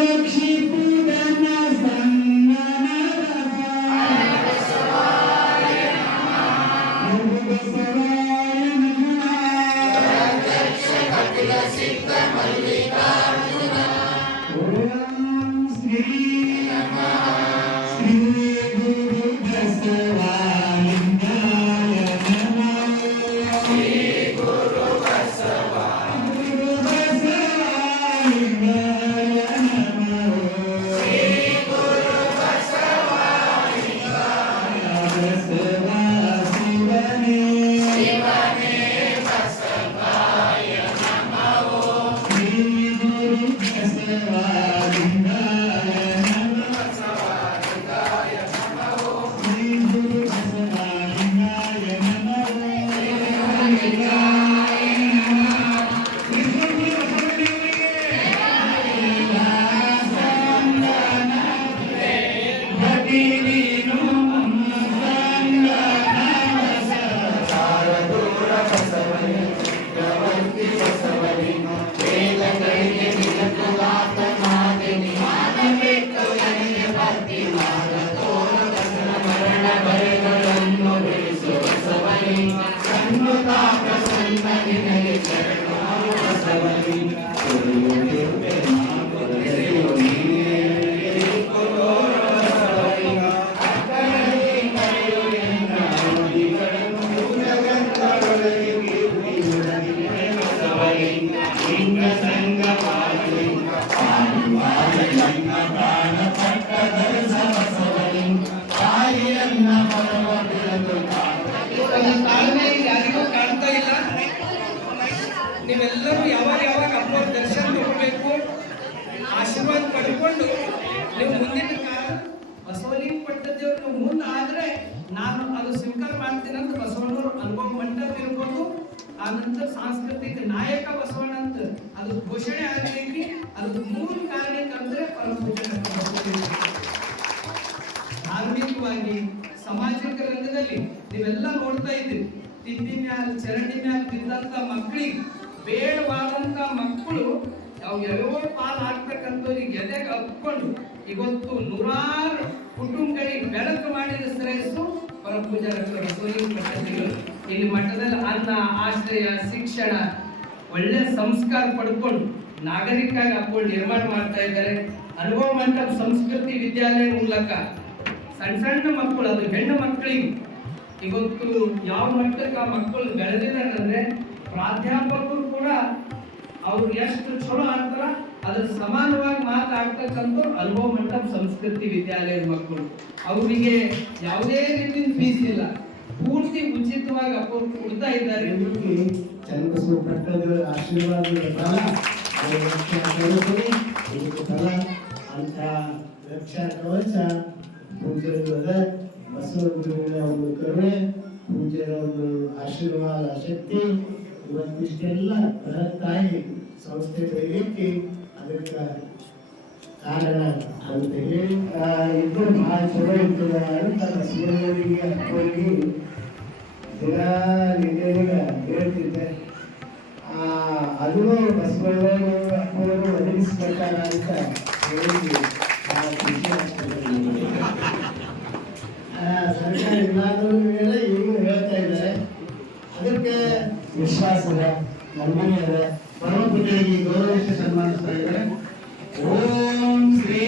Jeep, Buda, Nazar. Thank you. ನೀವೆಲ್ಲರೂ ಯಾವಾಗ ಯಾವಾಗ ಅಮ್ಮವ್ರ ದರ್ಶನ ತಗೋಬೇಕು ಆಶೀರ್ವಾದ ಪಡ್ಕೊಂಡು ನೀವು ಮುಂದಿನ ಕಾಲ ಬಸವಲಿಂಗ ಪಟ್ಟದೇವ್ರು ಮುಂದೆ ಆದ್ರೆ ನಾನು ಅದು ಸ್ವೀಕಾರ ಮಾಡ್ತೀನಿ ಅಂತ ಬಸವಣ್ಣವ್ರ ಅನುಭವ ಮಂಟಪ ಇರ್ಬೋದು ಆ ನಂತರ ಸಾಂಸ್ಕೃತಿಕ ನಾಯಕ ಬಸವಣ್ಣ ಅಂತ ಅದು ಘೋಷಣೆ ಆಗಲಿಕ್ಕೆ ಅದು ಮೂಲ ಕಾರಣಕ್ಕಂದ್ರೆ ಅಂದ್ರೆ. ಧಾರ್ಮಿಕವಾಗಿ, ಸಾಮಾಜಿಕ ರಂಗದಲ್ಲಿ ನೀವೆಲ್ಲ ನೋಡ್ತಾ ಇದ್ದೀರಿ ತಿಂಡಿ ಮ್ಯಾಲ, ಚರಂಡಿ ಮ್ಯಾಲ ಬಿದ್ದಂತ ಮಕ್ಕಳಿಗೆ ಬೇಡವಾದಂತ ಮಕ್ಕಳು ನಾವು ಎಲ್ಲೋ ಪಾಲ್ ಹಾಕ್ಬೇಕಂತವ್ರಿಗೆ ಎದೆಗೆ ಹತ್ಕೊಂಡು ಇವತ್ತು ನೂರಾರು ಕುಟುಂಬಗಳಿಗೆ ಬೆಳಕು ಮಾಡಿದ ಶ್ರೇಯಸ್ಸು ಪರಪೂಜಾ ಡಾಕ್ಟರ್ ಬಸವಲಿಂಗ ಇಲ್ಲಿ ಮಠದಲ್ಲಿ ಅನ್ನ, ಆಶ್ರಯ, ಶಿಕ್ಷಣ, ಒಳ್ಳೆ ಸಂಸ್ಕಾರ ಪಡ್ಕೊಂಡು ನಾಗರಿಕಾಗಿ ಹಾಕೊಂಡು ನಿರ್ಮಾಣ ಮಾಡ್ತಾ ಇದ್ದಾರೆ. ಅನುಭವ ಮಂಟಪ ಸಂಸ್ಕೃತಿ ವಿದ್ಯಾಲಯ ಮೂಲಕ ಸಣ್ಣ ಸಣ್ಣ ಮಕ್ಕಳು, ಅದು ಹೆಣ್ಣು ಮಕ್ಕಳಿಗೆ ಇವತ್ತು ಯಾವ ಮಟ್ಟಕ್ಕೆ ಆ ಮಕ್ಕಳು ಬೆಳೆದಿದ್ದಾರೆ ಅಂದರೆ ಪ್ರಾಧ್ಯಾಪಕರು ಕೂಡ ಅವ್ರು ಎಷ್ಟು ಚಲೋ ಅಂತಾರ ಅದ್ರ ಸಮಾನವಾಗಿ ಮಾತಾಡ್ತಕ್ಕಂಥ ಅನುಭವ ಮಂಟಪ ಸಂಸ್ಕೃತಿ ವಿದ್ಯಾಲಯದ ಮಕ್ಕಳು. ಅವರಿಗೆ ಯಾವುದೇ ರೀತಿಯ ಫೀಸ್ ಇಲ್ಲ. ಪೂರ್ತಿ ಉಚಿತವಾಗಿ ಅಪ್ಪ ಕೊಡ್ತಾ ಇದ್ದಾರೆ. ಚನ್ನಬಸವ ಆಶೀರ್ವಾದದ ಫಲ. ಫಲ. ಅಂತ ರಕ್ಷಾ ಕವಚ. ಪೂಜ್ಯರದ ಬಸವ ಗುರುವಿನ ಒಂದು ಕರುಣೆ. ಪೂಜ್ಯರ ಒಂದು ಆಶೀರ್ವಾದ, ಶಕ್ತಿ. ಇವತ್ತಿಷ್ಟೆಲ್ಲ ಬೃಹತ್ತಾಗಿ ಸಂಸ್ಥೆ ಬೆಳೀಲಿಕ್ಕೆ ಅದಕ್ಕೆ ಕಾರಣ ಅಂತ ಹೇಳಿ ಇದು ಭಾಳ ಚಲೋ ಇರ್ತದ ಅಂತ ಬಸವಣ್ಣವರಿಗೆ ಹೋಗಿ ದಿನ ನಿನ್ನೆಲ್ಲ ಹೇಳ್ತಿದ್ದೆ. ಆ ಅದು ಬಸವಣ್ಣವರು ಅಪ್ಪವರು ಒದಗಿಸ್ಬೇಕಾರ ಅಂತ ಹೇಳಿ ಖುಷಿ ಆಗ್ತದೆ. ಸರ್ಕಾರ ಇಲ್ಲಾದ್ರೂ ಈಗಲೂ ಹೇಳ್ತಾ ಇದ್ದಾರೆ. ಅದಕ್ಕೆ ವಿಶ್ವಾಸ ಇದೆ ನಂಬಿಕೆ ಇದೆ ಪರಮಪುತ್ರಿಗೆ ಗೌರವಿಸಿ ಸನ್ಮಾನಿಸ್ತಾ ಇದ್ದಾರೆ. ಓಂ ಶ್ರೀ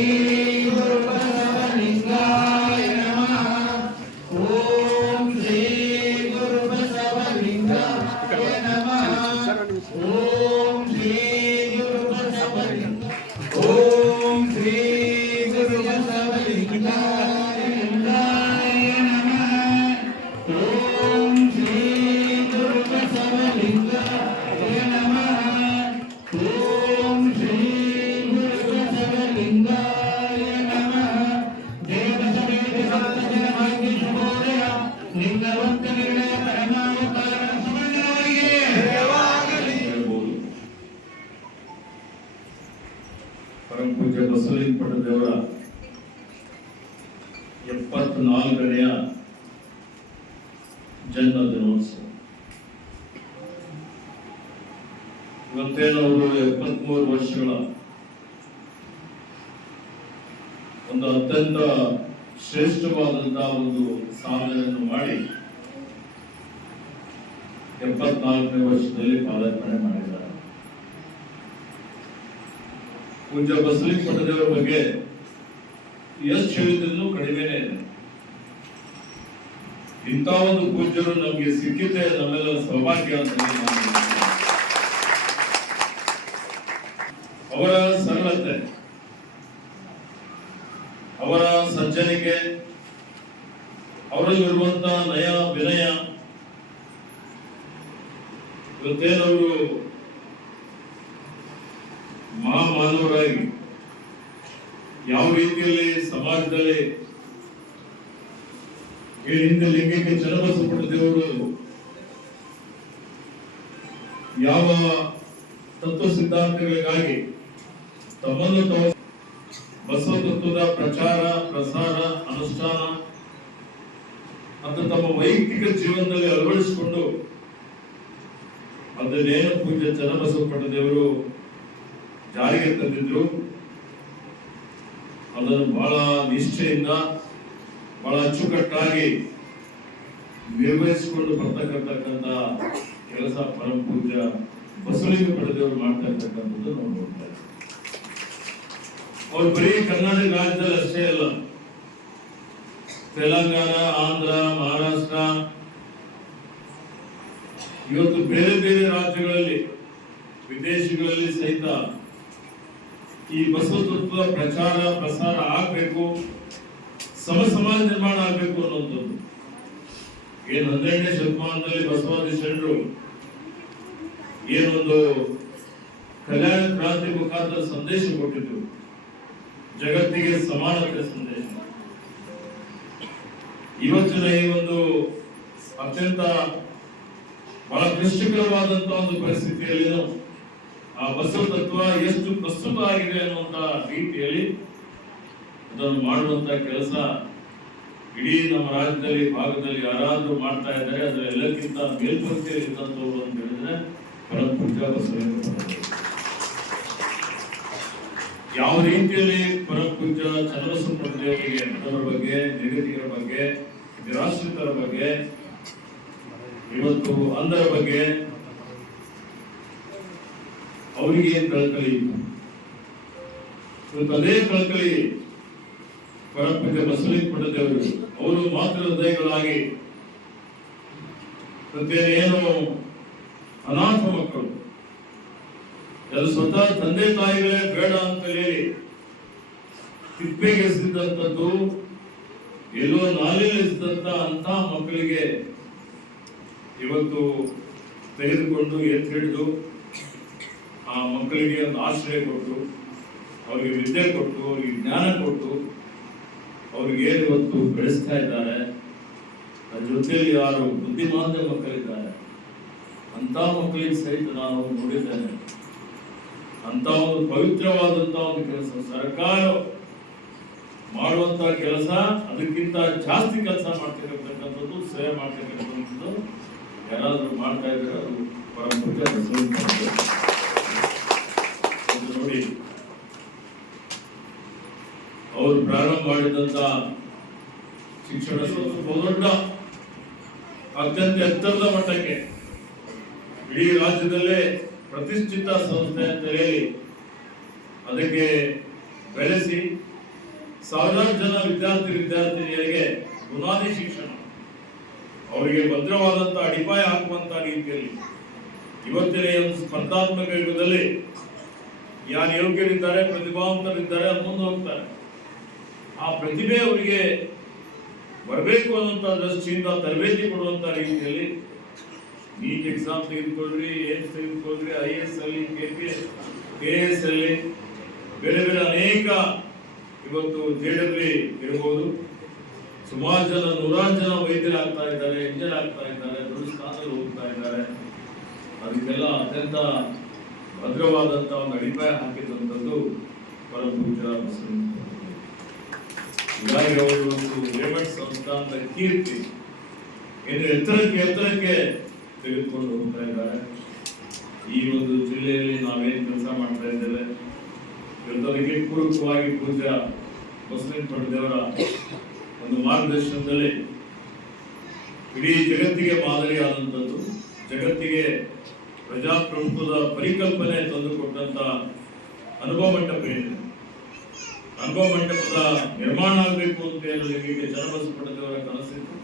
ಎಪ್ಪತ್ನಾಲ್ಕನೆಯ ಜನ್ಮ ದಿನೋತ್ಸವ. ಇವತ್ತೇನು ಅವರು ಎಪ್ಪತ್ಮೂರು ವರ್ಷಗಳ ಒಂದು ಅತ್ಯಂತ ಶ್ರೇಷ್ಠವಾದಂತಹ ಒಂದು ಸಾಧನೆಯನ್ನು ಮಾಡಿ ಎಪ್ಪತ್ನಾಲ್ಕನೇ ವರ್ಷದಲ್ಲಿ ಪಾದಾರ್ಪಣೆ ಮಾಡಿದ್ದಾರೆ. ಪೂಜ್ಯ ಬಸವೇಶ್ವರ ಬಗ್ಗೆ ಎಷ್ಟು ಹೇಳಿದ್ರು ಕಡಿಮೆನೇ ಇಂಥ ಒಂದು ಪೂಜ್ಯರು ನಮಗೆ ಸಿಕ್ಕಿದ್ದೆ ನಮ್ಮೆಲ್ಲ ಸೌಭಾಗ್ಯ ಅಂತ ಅವರ ಸರಳತೆ, ಅವರ ಸಜ್ಜನಿಕೆ ಅವರಲ್ಲಿರುವಂತಹ ನಯ ವಿನಯ ಇವತ್ತೇನವರು ಯಾವ ರೀತಿಯಲ್ಲಿ ಸಮಾಜದಲ್ಲಿ ಹಿಂದೆ ಲಿಂಗಕ್ಕೆ ಚಲಬಸಪಟ್ಟ ದೇವರು ಯಾವ ತತ್ವ ಸಿದ್ಧಾಂತಗಳಿಗಾಗಿ ತಮ್ಮನ್ನು ತಮ್ಮ ಬಸವ ತತ್ವದ ಪ್ರಚಾರ, ಪ್ರಸಾರ, ಅನುಷ್ಠಾನ ಅಂತ ತಮ್ಮ ವೈಯಕ್ತಿಕ ಜೀವನದಲ್ಲಿ ಅಳವಡಿಸಿಕೊಂಡು ಅದನ್ನೇನು ಪೂಜೆ ಚನ್ನಬಸವಪಟ್ಟ ದೇವರು ಜಾರಿಗೆ ತಂದಿದ್ರು? ಅದನ್ನು ಬಹಳ ನಿಷ್ಠೆಯಿಂದ ಬಹಳ ಅಚ್ಚುಕಟ್ಟಾಗಿ ನಿರ್ವಹಿಸಿಕೊಂಡು ಬರ್ತಕ್ಕಂತಕ್ಕಂಥ ಕೆಲಸ ಪರಮ ಪೂಜ ಬಸವಲಿಂಗ ಪಡೆದವರು ಮಾಡ್ತಾ ನಾವು ನೋಡ್ತಾ ಇದ್ದೀವಿ. ಅವ್ರು ಬರೀ ಕರ್ನಾಟಕ ರಾಜ್ಯದಲ್ಲಿ ಅಷ್ಟೇ ಅಲ್ಲ ತೆಲಂಗಾಣ, ಆಂಧ್ರ, ಮಹಾರಾಷ್ಟ್ರ, ಇವತ್ತು ಬೇರೆ ಬೇರೆ ರಾಜ್ಯಗಳಲ್ಲಿ, ವಿದೇಶಗಳಲ್ಲಿ ಸಹಿತ ಈ ಬಸವ ತತ್ವದ ಪ್ರಚಾರ, ಪ್ರಸಾರ ಆಗಬೇಕು ಸಮ ಸಮಾಜ ನಿರ್ಮಾಣ ಆಗ್ಬೇಕು ಅನ್ನೋದು. ಏನ್ ಹನ್ನೆರಡನೇ ಶತಮಾನದಲ್ಲಿ ಬಸವಾದಿ ಶರಣರು ಏನೊಂದು ಕಲ್ಯಾಣ ಕ್ರಾಂತಿ ಮುಖಾಂತರ ಸಂದೇಶ ಕೊಟ್ಟಿದ್ರು. ಜಗತ್ತಿಗೆ ಸಮಾನತೆ ಸಂದೇಶ. ಇವತ್ತಿನ ಈ ಒಂದು ಅತ್ಯಂತ ಬಹಳ ಕ್ಲಿಷ್ಟಕರವಾದಂತ ಒಂದು ಪರಿಸ್ಥಿತಿಯಲ್ಲಿ ಆ ಬಸವ ತತ್ವ ಎಷ್ಟು ಪ್ರಸ್ತುತ ಆಗಿದೆ ಅನ್ನುವಂತ ರೀತಿಯಲ್ಲಿ ಅದನ್ನು ಮಾಡುವಂತ ಕೆಲಸ ಇಡೀ ನಮ್ಮ ರಾಜ್ಯದಲ್ಲಿ, ಭಾಗದಲ್ಲಿ ಯಾರಾದರೂ ಮಾಡ್ತಾ ಇದ್ದಾರೆ, ಅದರ ಎಲ್ಲಕ್ಕಿಂತ ಮೇಲ್ಪಂಕ್ತಿಯಲ್ಲಿ ಇದ್ದಂಥವ್ರು ಅಂತ ಹೇಳಿದ್ರೆ ಬಸವಲಿಂಗ ಸ್ವಾಮೀಜಿ. ಯಾವ ರೀತಿಯಲ್ಲಿ ಪರಪುಜ ಪೂಜ್ಯ ಅದರ ಬಗ್ಗೆ ನಿರ್ಗತಿಗರ ಬಗ್ಗೆ, ನಿರಾಶ್ರಿತರ ಬಗ್ಗೆ, ಇವತ್ತು ಅಂಧರ ಬಗ್ಗೆ ಅವರಿಗೆ ಕಳಕಳಿ ಇವತ್ತು ಅದೇ ಕಳಕಳಿ ಪರಪೂಜ್ಯ ಬಸವಲಿಂಗ ಪಡೆದವರು ಅವರು ಮಾತ್ರ ಹೃದಯಗಳಾಗಿ ಏನು ಅನಾಥ ಮಕ್ಕಳು. ಅದು ಸ್ವತಃ ತಂದೆ ತಾಯಿಗಳೇ ಬೇಡ ಅಂತ ಹೇಳಿ ತಿಪ್ಪೆಗೆಸಿದಂಥದ್ದು ಎಲ್ಲೋ ನಾಲೆಯಲ್ಲಿಸಿದಂತ ಅಂತ ಮಕ್ಕಳಿಗೆ ಇವತ್ತು ತೆಗೆದುಕೊಂಡು ಎತ್ತಿ ಹಿಡಿದು ಆ ಮಕ್ಕಳಿಗೆ ಒಂದು ಆಶ್ರಯ ಕೊಟ್ಟು, ಅವರಿಗೆ ವಿದ್ಯೆ ಕೊಟ್ಟು, ಅವರಿಗೆ ಜ್ಞಾನ ಕೊಟ್ಟು, ಅವ್ರಿಗೆ ಏನು ಇವತ್ತು ಬೆಳೆಸ್ತಾ ಇದ್ದಾರೆ, ಅದ್ರ ಜೊತೆಯಲ್ಲಿ ಯಾರು ಬುದ್ಧಿಮಾಂದ ಮಕ್ಕಳಿದ್ದಾರೆ, ಅಂಥ ಮಕ್ಕಳಿಗೆ ಸಹಿತ ನಾನು ನೋಡಿದ್ದೇನೆ. ಅಂತ ಒಂದು ಪವಿತ್ರವಾದಂಥ ಒಂದು ಕೆಲಸ, ಸರ್ಕಾರ ಮಾಡುವಂತ ಕೆಲಸ, ಅದಕ್ಕಿಂತ ಜಾಸ್ತಿ ಕೆಲಸ ಮಾಡ್ತಿರತಕ್ಕಂಥದ್ದು, ಸೇವೆ ಮಾಡ್ತಿರತಕ್ಕಂಥದ್ದು ಯಾರಾದರೂ ಮಾಡ್ತಾ ಇದ್ರೆ ಅದು ಪರಮಪೂಜ ಮಾಡಿದಂತ ಶಿಕ್ಷಣ ಬಹುದೊಡ್ಡ ಅತ್ಯಂತ ಎತ್ತರದ ಮಟ್ಟಕ್ಕೆ ಇಡೀ ರಾಜ್ಯದಲ್ಲೇ ಪ್ರತಿಷ್ಠಿತ ಸಂಸ್ಥೆ ಅಂತ ಹೇಳಿ ಅದಕ್ಕೆ ಬೆಳೆಸಿ ಸಾವಿರಾರು ಜನ ವಿದ್ಯಾರ್ಥಿ ವಿದ್ಯಾರ್ಥಿನಿಯರಿಗೆ ಬುನಾದಿ ಶಿಕ್ಷಣ. ಅವರಿಗೆ ಭದ್ರವಾದಂಥ ಅಡಿಪಾಯ ಹಾಕುವಂತ ರೀತಿಯಲ್ಲಿ ಇವತ್ತಿನ ಒಂದು ಸ್ಪರ್ಧಾತ್ಮಕ ಯುಗದಲ್ಲಿ ಯಾರು ಯೋಗ್ಯರಿದ್ದಾರೆ, ಪ್ರತಿಭಾವಂತರಿದ್ದಾರೆ ಅದು ಮುಂದೆ ಹೋಗ್ತಾರೆ ಆ ಪ್ರತಿಭೆ ಅವರಿಗೆ ಬರಬೇಕು ಅನ್ನುವಂಥ ದೃಷ್ಟಿಯಿಂದ ತರಬೇತಿ ಕೊಡುವಂಥ ರೀತಿಯಲ್ಲಿ ನೀಟ್ ಎಕ್ಸಾಮ್ ತೆಗೆದುಕೊಳ್ಳ್ರಿ ಏನ್ಸ್ ತೆಗೆದುಕೊಳ್ಳ್ರಿ ಐ ಎಸ್ ಅಲ್ಲಿ K P S K S ಅಲ್ಲಿ ಬೇರೆ ಬೇರೆ ಅನೇಕ ಇವತ್ತು ಜೆ ಡಬ್ಲ್ಯೂ ಇರ್ಬೋದು ಸುಮಾರು ಜನ, ನೂರಾರು ಜನ ವೈದ್ಯರಾಗ್ತಾ ಇದ್ದಾರೆ ಇಂಜಿನಿಯರ್ ಆಗ್ತಾ ಇದ್ದಾರೆ ದೊಡ್ಡ ಸ್ಥಾನದಲ್ಲಿ ಹೋಗ್ತಾ ಇದ್ದಾರೆ ಅದಕ್ಕೆಲ್ಲ ಅತ್ಯಂತ ಭದ್ರವಾದಂಥ ಒಂದು ಅಡಿಪಾಯ ಹಾಕಿದಂಥದ್ದು ಪರಮ ಬಸವಲಿಂಗ. ಹೀಗಾಗಿ ಅವರು ಒಂದು ಕೀರ್ತಿ. ಏನು ಎತ್ತರಕ್ಕೆ ಎತ್ತರಕ್ಕೆ ತೆಗೆದುಕೊಂಡು ಹೋಗ್ತಾ ಇದ್ದಾರೆ. ಈ ಒಂದು ಜಿಲ್ಲೆಯಲ್ಲಿ ನಾವೇನ್ ಕೆಲಸ ಮಾಡ್ತಾ ಇದ್ದೇವೆ? ಎಲ್ಲರಿಗೆ ಪೂರಕವಾಗಿ ಪೂಜ್ಯ ಮುಸ್ಲಿಂ ಪಡೆದವರ ಒಂದು ಮಾರ್ಗದರ್ಶನದಲ್ಲಿ ಇಡೀ ಜಗತ್ತಿಗೆ ಮಾದರಿಯಾದಂಥದ್ದು, ಜಗತ್ತಿಗೆ ಪ್ರಜಾಪ್ರಭುತ್ವದ ಪರಿಕಲ್ಪನೆ ತಂದುಕೊಟ್ಟಂತ ಅನುಭವ ಮಂಟಪ ಏನಿದೆ? ಅನುಭವ ಮಂಟಪದ ನಿರ್ಮಾಣ ಆಗಬೇಕು ಅಂತ ಹೇಳಿ ಜನಬಸಪಟ್ಟದೇವರ ಕನಸಿತ್ತು.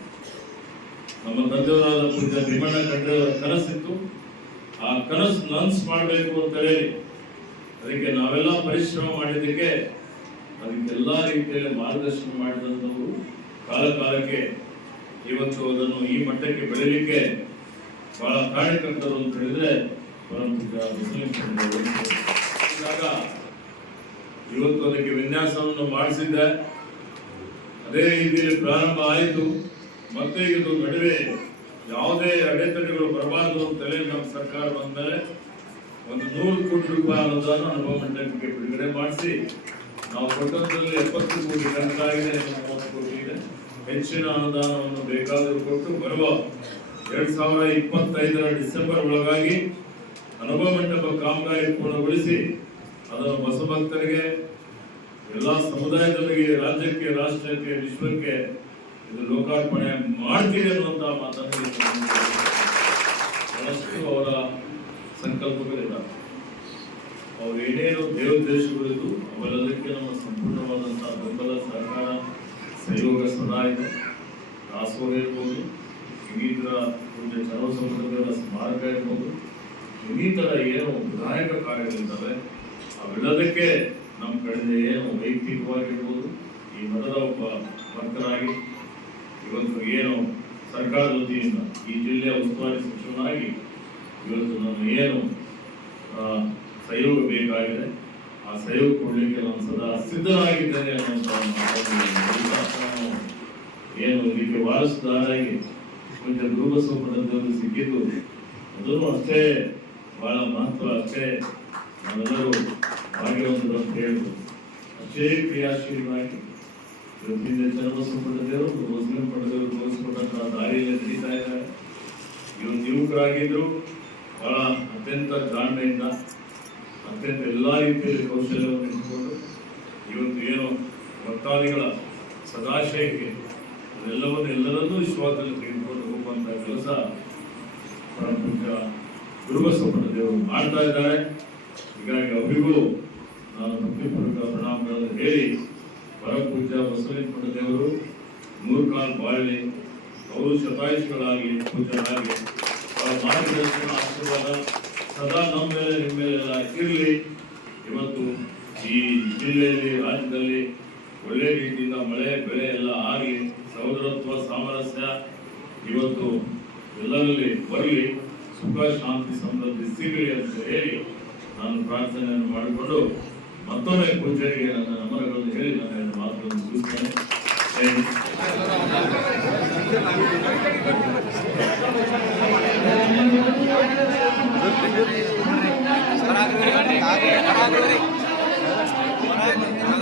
ನಮ್ಮ ತಂದೆಯವರಾದ ಪೂಜ್ಯ ಭೀಮಣ್ಣ ಕಂಡ್ರವರ ಕನಸಿತ್ತು. ಆ ಕನಸು ನನ್ಸ್ ಮಾಡಬೇಕು ಅಂತ ಹೇಳಿ ಅದಕ್ಕೆ ನಾವೆಲ್ಲ ಪರಿಶ್ರಮ ಮಾಡಿದ್ದಕ್ಕೆ ಅದಕ್ಕೆಲ್ಲ ರೀತಿಯಲ್ಲಿ ಮಾರ್ಗದರ್ಶನ ಮಾಡಿದಂಥವರು ಕಾಲ ಕಾಲಕ್ಕೆ ಇವತ್ತು ಅದನ್ನು ಈ ಮಟ್ಟಕ್ಕೆ ಬೆಳೀಲಿಕ್ಕೆ ಬಹಳ ಕಾರ್ಯಕರ್ತರು ಅಂತ ಹೇಳಿದ್ರೆ ಪರಮ ಮುಸ್ಲಿಂ ಇವತ್ತು ಅದಕ್ಕೆ ವಿನ್ಯಾಸವನ್ನು ಮಾಡಿಸಿದ್ದ. ಅದೇ ರೀತಿಯಲ್ಲಿ ಪ್ರಾರಂಭ ಆಯಿತು. ಮತ್ತೆ ಇದು ನಡುವೆ ಯಾವುದೇ ಅಡೆತಡೆಗಳು ಬರಬಾರದು ಅಂತಲೇ ನಮ್ಮ ಸರ್ಕಾರ ಬಂದರೆ ಒಂದು ನೂರು ಕೋಟಿ ರೂಪಾಯಿ ಅನುದಾನ ಅನುಭವ ಮಂಡಲಕ್ಕೆ ಬಿಡುಗಡೆ ಮಾಡಿಸಿ, ನಾವು ಕೊಟ್ಟಂತಲ್ಲಿ ಎಪ್ಪತ್ತು ಕೋಟಿ ಖರ್ಚಾಗಿದೆ ಮೂವತ್ತು ಕೋಟಿ ಇದೆ. ಹೆಚ್ಚಿನ ಅನುದಾನವನ್ನು ಬೇಕಾದರೂ ಕೊಟ್ಟು ಬರುವ ಎರಡು ಸಾವಿರ ಇಪ್ಪತ್ತೈದರ ಡಿಸೆಂಬರ್ ಒಳಗಾಗಿ ಅನುಭವ ಮಂಟಪ ಕಾಮಗಾರಿ ಪೂರ್ಣಗೊಳಿಸಿ ಅದನ್ನು ಬಸಭಕ್ತರಿಗೆ ಎಲ್ಲ ಸಮುದಾಯದವರಿಗೆ, ರಾಜ್ಯಕ್ಕೆ, ರಾಷ್ಟ್ರಕ್ಕೆ, ವಿಶ್ವಕ್ಕೆ ಇದು ಲೋಕಾರ್ಪಣೆ ಮಾಡ್ತೀವಿ ಅನ್ನುವಂಥ ಮಾತನ್ನು ಬಹಳಷ್ಟು ಅವರ ಸಂಕಲ್ಪಗಳಿಲ್ಲ ಅವ್ರು ಏನೇನು ದೇವೋದ್ದೇಶಗಳಿದ್ದು ಅವೆಲ್ಲದಕ್ಕೆ ನಮ್ಮ ಸಂಪೂರ್ಣವಾದಂತಹ ಬೆಂಬಲ, ಸಹಕಾರ, ಸಹಯೋಗ ಸದಾ ಇದೆ. ದಾಸೋಹ ಇರ್ಬೋದು ಇನ್ನಿತರ ಪೂಜ್ಯ ಸರ್ವಸಮುದ್ರಗಳ ಸ್ಮಾರಕ ಇರ್ಬೋದು ಇನ್ನಿತರ ಏನು ವಿಧಾಯಕ ಕಾರ್ಯಗಳಿದ್ದಾವೆ. ಅವೆಲ್ಲದಕ್ಕೆ ನಮ್ಮ ಕಡೆಯಿಂದ ಏನು ವೈಯಕ್ತಿಕವಾಗಿರ್ಬೋದು, ಈ ಮಠದ ಒಬ್ಬ ಭಕ್ತರಾಗಿ ಇವತ್ತು ಏನು ಸರ್ಕಾರದ ವತಿಯಿಂದ ಈ ಜಿಲ್ಲೆಯ ಉಸ್ತುವಾರಿ ಸಚಿವನಾಗಿ ಇವತ್ತು ನಾನು ಏನು ಸಹಯೋಗ ಬೇಕಾಗಿದೆ, ಆ ಸಹಯೋಗ ಕೊಡಲಿಕ್ಕೆ ನಾನು ಸದಾ ಸಿದ್ಧನಾಗಿದ್ದೇನೆ ಅನ್ನುವಂಥ ಏನು ಇದಕ್ಕೆ ವಾರಸುದಾರಾಗಿ ಕೊಂಚ ಧ್ರುವಸ್ವಪದದಲ್ಲಿ ಸಿಕ್ಕಿದ್ದು ಅದನ್ನು ಅಷ್ಟೇ ಬಹಳ ಮಹತ್ವ, ಅಷ್ಟೇ ನಾವೆಲ್ಲರೂ ಭಾಗ್ಯವಂತರು ಅಂತ ಹೇಳಿದ್ರು ಅಷ್ಟೇ ಕ್ರಿಯಾಶೀಲವಾಗಿ ಇವತ್ತಿನ ಚನ್ನಬಸವಪಟ್ಟದೇವರು ಮುಸ್ಲಿಂ ಪಡೆದವರು ತೋರಿಸ್ಕೊಂಡಂತಹ ದಾರಿಯಲ್ಲಿ ನಡೀತಾ ಇದ್ದಾರೆ. ಇವರು ಯುವಕರಾಗಿದ್ದರು ಬಹಳ ಅತ್ಯಂತ ಜಾಣ್ಮೆಯಿಂದ ಅತ್ಯಂತ ಎಲ್ಲ ರೀತಿಯಲ್ಲಿ ಕೌಶಲ್ಯವನ್ನು ಇಟ್ಟುಕೊಂಡು ಇವತ್ತು ಏನು ಭಕ್ತಾದಿಗಳ ಸದಾಶಯಕ್ಕೆ ಅದೆಲ್ಲವನ್ನು ಎಲ್ಲರನ್ನೂ ವಿಶ್ವಾಸದಲ್ಲಿ ತೆಗೆದುಕೊಂಡು ಹೋಗುವಂಥ ಕೆಲಸ ಪರಮ ಪೂಜ್ಯ ಗುರುಬಸವಣ್ಣ ದೇವರು ಮಾಡ್ತಾ ಇದ್ದಾರೆ. ಹೀಗಾಗಿ ಅವರಿಗೂ ನಾನು ಭಕ್ತಿಪೂರ್ವಕ ಪ್ರಣಾಮಗಳನ್ನು ಹೇಳಿ ಪೂಜ್ಯ ಬಸವಲಿಂಗ ದೇವರು ನೂರು ಕಾಲ್ ಬಾಳಲಿ, ಅವರು ಶತಾಯುಷಿಗಳಾಗಿ ಪೂಜರಾಗಿ ಅವರ ಮಾರ್ಗದರ್ಶನ ಆಶೀರ್ವಾದ ಸದಾ ನಮ್ಮ ಮೇಲೆ, ನಿಮ್ಮ ಇರಲಿ. ಇವತ್ತು ಈ ಜಿಲ್ಲೆಯಲ್ಲಿ, ರಾಜ್ಯದಲ್ಲಿ ಒಳ್ಳೆ ರೀತಿಯಿಂದ ಮಳೆ, ಬೆಳೆ ಎಲ್ಲ ಆಗಿ ಸಹೋದರತ್ವ ಸಾಮರಸ್ಯ ಇವತ್ತು ಎಲ್ಲರಲ್ಲಿ ಬರಲಿ. ಸುಖ, ಶಾಂತಿ, ಸಮೃದ್ಧಿ ಸಿಗಲಿ ಅಂತ ಹೇಳಿ ನಾನು ಪ್ರಾರ್ಥನೆಯನ್ನು ಮಾಡಿಕೊಂಡು ಮತ್ತೊಮ್ಮೆ ಪೂಜೆಗೆ ನನ್ನ ನಮನಗಳನ್ನು ಹೇಳಿ ನಾನು ಎರಡು ಮಾತುಗಳನ್ನು ಮುಗಿಸ್ತೇನೆ ಹೊರಗೆ